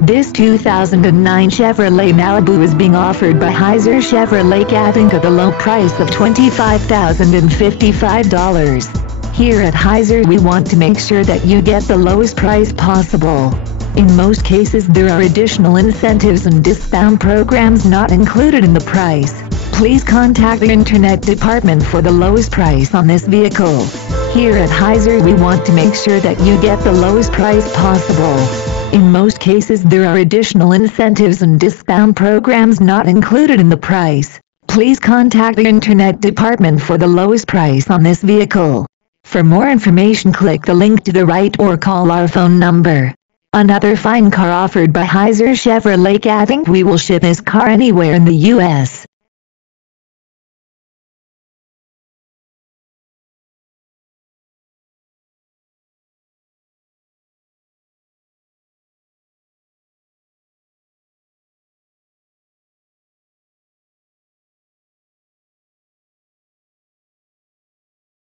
This 2009 Chevrolet Malibu is being offered by Heiser Chevrolet Inc. at the low price of $25,055. Here at Heiser we want to make sure that you get the lowest price possible. In most cases there are additional incentives and discount programs not included in the price. Please contact the Internet Department for the lowest price on this vehicle. Here at Heiser we want to make sure that you get the lowest price possible. In most cases there are additional incentives and discount programs not included in the price. Please contact the Internet Department for the lowest price on this vehicle. For more information click the link to the right or call our phone number. Another fine car offered by Heiser Chevrolet Inc. We will ship this car anywhere in the U.S.